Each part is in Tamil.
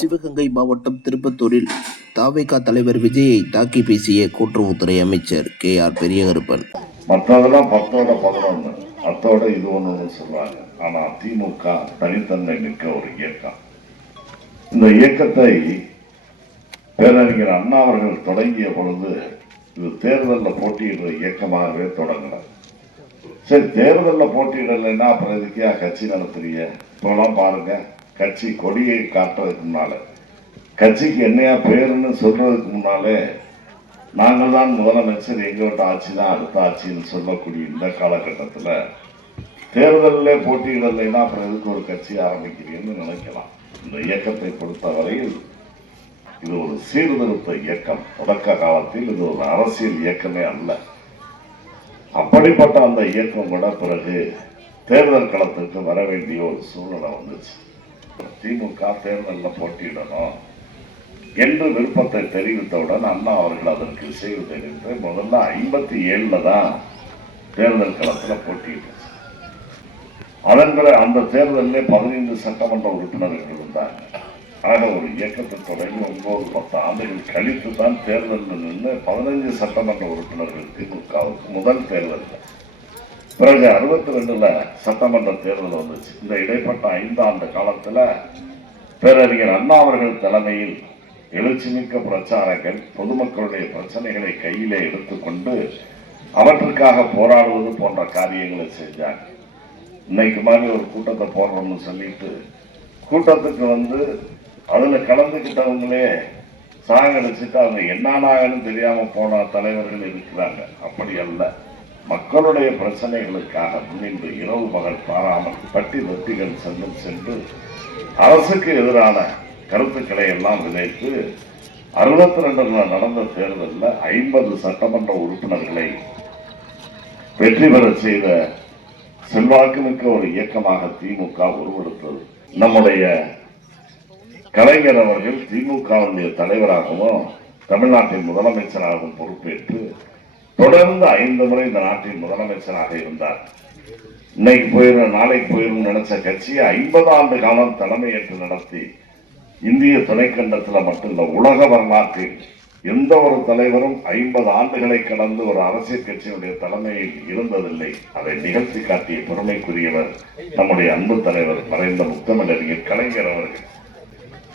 சிவகங்கை மாவட்டம் திருப்பத்தூரில் தாவேகா தலைவர் விஜயை தாக்கி பேசிய கூட்டுறவுத்துறை அமைச்சர் கே ஆர் பெரியகருப்பன். மற்றதெல்லாம் பத்தோட பதினொன்று அத்தோட இது ஒன்று சொல்றாங்க. ஆனா திமுக தனித்தன்மை மிக்க ஒரு இயக்கம். இந்த இயக்கத்தை பேரறிஞர் அண்ணா அவர்கள் தொடங்கிய பொழுது இது தேர்தலில் போட்டியிடுற இயக்கமாகவே தொடங்கல சரி தேர்தலில் போட்டியிடலைன்னா அப்புறம் இதுக்கே கட்சி நடத்துறீங்க? இப்போலாம் பாருங்க. கட்சி கொடியை காட்டுறதுக்கு முன்னால கட்சிக்கு என்னையா பேருன்னு சொல்றதுக்கு முன்னாலே நாங்கள் தான் முதலமைச்சர் எங்களோட ஆட்சி தான் அடுத்த ஆட்சின்னு சொல்லக்கூடிய இந்த காலகட்டத்தில் தேர்தலில் போட்டியிடலைன்னா அப்புறம் எதுக்கு ஒரு கட்சி ஆரம்பிக்கிறீங்கன்னு நினைக்கலாம். இந்த இயக்கத்தை பொறுத்தவரையில் இது ஒரு சீர்திருத்த இயக்கம். தொடக்க காலத்தில் இது ஒரு அரசியல் இயக்கமே அல்ல. அப்படிப்பட்ட அந்த இயக்கம் கூட பிறகு தேர்தல் களத்துக்கு வர வேண்டிய ஒரு சூழ்நிலை வந்துச்சு. திமுக தேர்தலில் போட்டியிடணும் என்று விருப்பத்தை தெரிவித்தவுடன் அண்ணா அவர்கள் அதற்கு இசைவு தெரிவித்து முதல்ல ஐம்பத்தி ஏழுல தான் தேர்தல் களத்தில் போட்டியிட்டுச்சு அதன் அந்த தேர்தலிலே பதினைந்து சட்டமன்ற உறுப்பினர்கள் இருந்தாங்க. ஆக ஒரு இயக்கத்தை தொடங்கி ஒன்பது பத்து ஆண்டுகள் கழித்து தான் தேர்தலில் நின்று பதினைஞ்சு சட்டமன்ற உறுப்பினர்கள் திமுகவுக்கு முதல் தேர்தல். பிறகு அறுபத்தி ரெண்டுல சட்டமன்ற தேர்தல் வந்துச்சு. இந்த இடைப்பட்ட ஐந்தாண்டு காலத்துல பேரறிஞர் அண்ணா அவர்கள் தலைமையில் எழுச்சிமிக்க பிரச்சாரங்கள் பொதுமக்களுடைய பிரச்சனைகளை கையிலே எடுத்துக்கொண்டு அவற்றுக்காக போராடுவது போன்ற காரியங்களை செஞ்சாங்க இன்னைக்கு மாதிரி ஒரு கூட்டத்தை போடுறோம்னு சொல்லிட்டு கூட்டத்துக்கு வந்து அதுல கலந்துக்கிட்டவங்களே சாகடிச்சுட்டு அவங்க என்னன்னாகன்னு தெரியாம போன தலைவர்கள் இருக்கிறாங்க. அப்படி அல்ல. மக்களுடைய பிரச்சனைகளுக்காக முன்னின்று இரவு மகள் பாராமல் பட்டி வெட்டிகள் சென்று சென்று அரசுக்கு எதிரான கருத்துக்களை எல்லாம் விதைத்து அறுபத்தி ரெண்டுல நடந்த தேர்தலில் ஐம்பது சட்டமன்ற உறுப்பினர்களை வெற்றி பெற செய்த செல்வாக்குமிக்க ஒரு இயக்கமாக திமுக உருவெடுத்தது. நம்முடைய கலைஞர் அவர்கள் திமுகவுடைய தலைவராகவும் தமிழ்நாட்டின் முதலமைச்சராகவும் பொறுப்பேற்று தொடர்ந்து ஐந்து முறை இந்த நாட்டின் முதலமைச்சராக இருந்தார். இன்னைக்கு போயிடும் நாளைக்கு போயிடும் நினைச்ச கட்சியை ஐம்பது ஆண்டு காலம் தலைமையேற்று நடத்தி இந்திய துணைக்கண்டத்துல மட்டும் உலக வரலாற்றில் எந்த ஒரு தலைவரும் ஐம்பது ஆண்டுகளை கடந்து ஒரு அரசியல் கட்சியினுடைய தலைமையில் இருந்ததில்லை. அதை நிகழ்த்தி காட்டிய பெருமைக்குரியவர் நம்முடைய அன்பு தலைவர் மறைந்த முத்தமிழறிஞர் கலைஞர் அவர்கள்.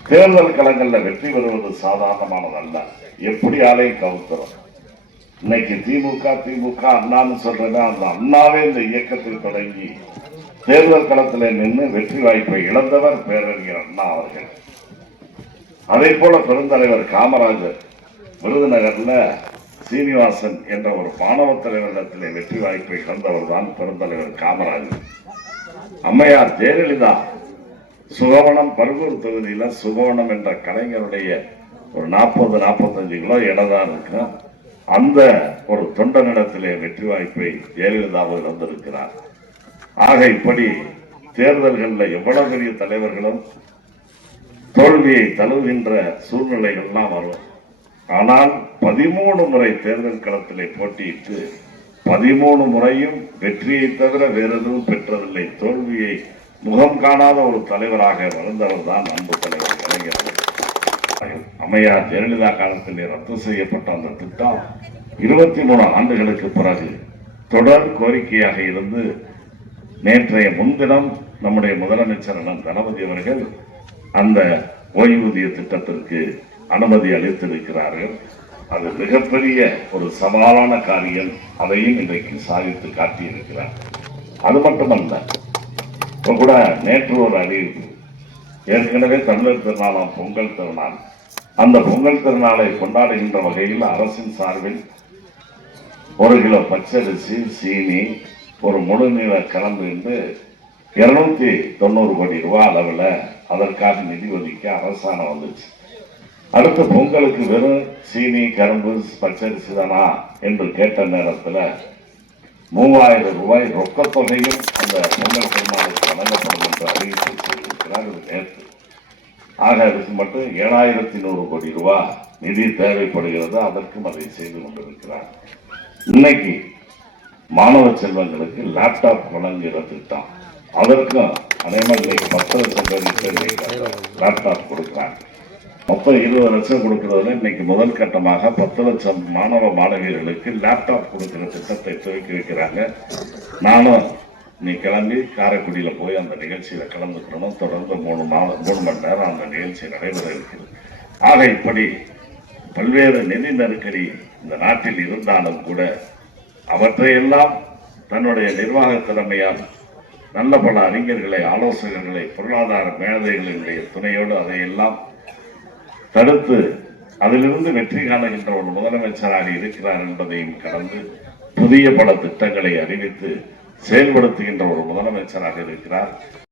தேர்தல் களங்களில் வெற்றி பெறுவது சாதாரணமானதல்ல. எப்படி ஆலையும் கவுத்துறோம்? இன்னைக்கு திமுக திமுக அண்ணான்னு சொல்றமே அந்த அண்ணாவே இந்த இயக்கத்தை தொடங்கி தேர்தல் களத்தில் நின்று வெற்றி வாய்ப்பை இழந்தவர் பேரறிஞர் அண்ணா அவர்கள். அதே போல பெருந்தலைவர் காமராஜர் விருதுநகர்ல சீனிவாசன் என்ற ஒரு மாணவ தலைவரிடத்தில் வெற்றி வாய்ப்பை இழந்தவர் தான் பெருந்தலைவர் காமராஜர். அம்மையார் ஜெயலலிதா சுகவனம் பருகூர் தொகுதியில சுகவனம் என்ற கலைஞருடைய ஒரு நாற்பது நாற்பத்தஞ்சு கிலோ இடம் தான் இருக்கும் அந்த ஒரு தொண்டனிடத்திலே வெற்றி வாய்ப்பை ஜெயலலிதாவை வந்திருக்கிறார் ஆக இப்படி தேர்தல்களில் எவ்வளவு பெரிய தலைவர்களும் தோல்வியை தழுவுகின்ற சூழ்நிலைகள்லாம் வரும். ஆனால் பதிமூணு முறை தேர்தல் களத்திலே போட்டியிட்டு பதிமூணு முறையும் வெற்றியை தவிர வேற எதுவும் பெற்றதில்லை. தோல்வியை முகம் காணாத ஒரு தலைவராக வளர்ந்தவர் தான் அன்பு தலைவர் கலைஞர். அம்மையார் ஜெயலலிதா காலத்தில் ரத்து செய்யப்பட்ட அந்த திட்டம் இருபத்தி மூணு ஆண்டுகளுக்கு பிறகு தொடர் கோரிக்கையாக இருந்து நேற்றைய முன்தினம் நம்முடைய முதலமைச்சர் அண்ணன் தளபதி அவர்கள் அந்த ஓய்வூதிய திட்டத்திற்கு அனுமதி அளித்திருக்கிறார்கள். அது மிகப்பெரிய ஒரு சவாலான காரியம் அதையும் இன்றைக்கு சாதித்து காட்டியிருக்கிறார். அது மட்டுமல்ல இப்ப கூட நேற்று ஒரு அறிவிப்பு. ஏற்கனவே தமிழர் திருநாளாம் பொங்கல் திருநாள் அந்த பொங்கல் திருநாளை கொண்டாடுகின்ற வகையில் அரசின் சார்பில் ஒரு கிலோ பச்சரிசி சீனி ஒரு முழு நீள கலந்து என்று இருநூத்தி தொண்ணூறு கோடி ரூபாய் அளவில் அதற்காக நிதி ஒதுக்கி அரசாணம் வந்துச்சு. அடுத்த பொங்கலுக்கு வெறும் சீனி கரும்பு பச்சரிசி தானா என்று கேட்ட நேரத்தில் மூவாயிரம் ரூபாய் ரொக்கத்தொகையும் அந்த பொங்கல் திருநாளுக்கு வழங்கப்படும் என்று அறிவித்து இது நேற்று. ஆக அதுக்கு மட்டும் ஏழாயிரத்தி நூறு கோடி ரூபாய் நிதி தேவைப்படுகிறது அதற்கும் அதை செய்து கொண்டிருக்கிறார். இன்னைக்கு மாணவ செல்வங்களுக்கு லேப்டாப் வழங்குகிற திட்டம். அதற்கும் அதே மாதிரி பத்து லட்சம் பேருக்கு லேப்டாப் கொடுக்குறாங்க. மொத்தம் இருபது லட்சம் கொடுக்கறதுல இன்னைக்கு முதல் கட்டமாக பத்து லட்சம் மாணவ மாணவியர்களுக்கு லேப்டாப் கொடுக்கிற திட்டத்தை துவக்கி வைக்கிறாங்க. நானும் நீ கிளம்பி காரைக்குடியில் போய் அந்த நிகழ்ச்சியில் கலந்துக்கணும். தொடர்ந்து மூணு மா மூணு மணி நேரம் அந்த நிகழ்ச்சி நடைபெற இருக்கிறது ஆக இப்படி பல்வேறு நிதி நெருக்கடி இந்த நாட்டில் இருந்தாலும் கூட அவற்றையெல்லாம் தன்னுடைய நிர்வாக திறமையால் நல்ல பல அறிஞர்களை ஆலோசகர்களை பொருளாதார மேதைகளினுடைய துணையோடு அதையெல்லாம் தடுத்து அதிலிருந்து வெற்றி காணுகின்ற ஒரு முதலமைச்சராக இருக்கிறார் என்பதையும் கடந்து புதிய பல திட்டங்களை அறிவித்து செயல்படுத்துகின்ற ஒரு முதலமைச்சராக இருக்கிறார்.